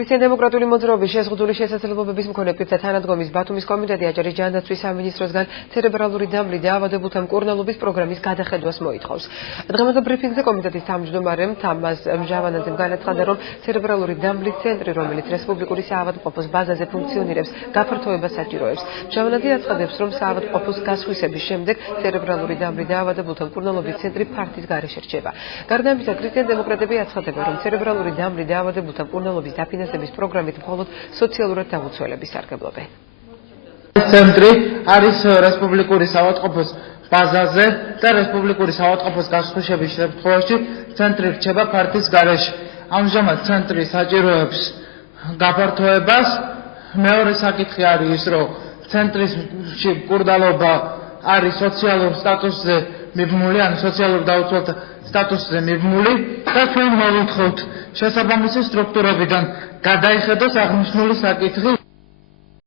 ქრისტიან-დემოკრატიული მოძრაობის შეზღუდული შესაძლებლობების მქონე პირთა თანადგომის ბათუმის კომიტეტი აჭარის ჯანდაცვის სამინისტროსგან ცერებრალური დამბლი დაავადებულთა მკურნალობის პროგრამის გადახედვას მოითხოვს. დღევანდელ ბრიფინგზე კომიტეტის თავმჯდომარემ თამაზ მჟავანაძემ განაცხადა, რომ ცერებრალური დამბლის ცენტრი, რომელიც რესპუბლიკური საავადმყოფოს ბაზაზე ფუნქციონირებს, გაფართოებას საჭიროებს. მჟავანაძე აცხადებს, რომ საავადმყოფოს გასხვისების შემდეგ ცერებრალური დამბლი დაავადებულთა მკურნალობის ცენტრი ფართის გარეშე რჩება. გარდა ამისა, ქრისტიან-დემოკრატები აცხადებენ, რომ ცერებრალური დამბლი დაავადებულთა მკურნალობის დაფინანსების პროგრამით მხოლოდ სოციალურად დამუცველები სარგებლობენ. ცენტრი არის რესპუბლიკური საავადმყოფოს ბაზაზე და რესპუბლიკური საავადმყოფოს გასხვისების შემთხვევაში ცენტრი რჩება ფართის გარეშე. ამჟამად ცენტრი საჭიროებს გაფართოებას. მეორე საკითხი არის ის, რომ ცენტრში მკურნალობა არის სოციალურ სტატუსზე მიბმული, ან სოციალურ დაუცველთა სტატუსზე მიბმული და ჩვენ მოვუთხოვთ შესაბამისი სტრუქტურებიდან გადაიხედოს აღნიშნული საკითხი.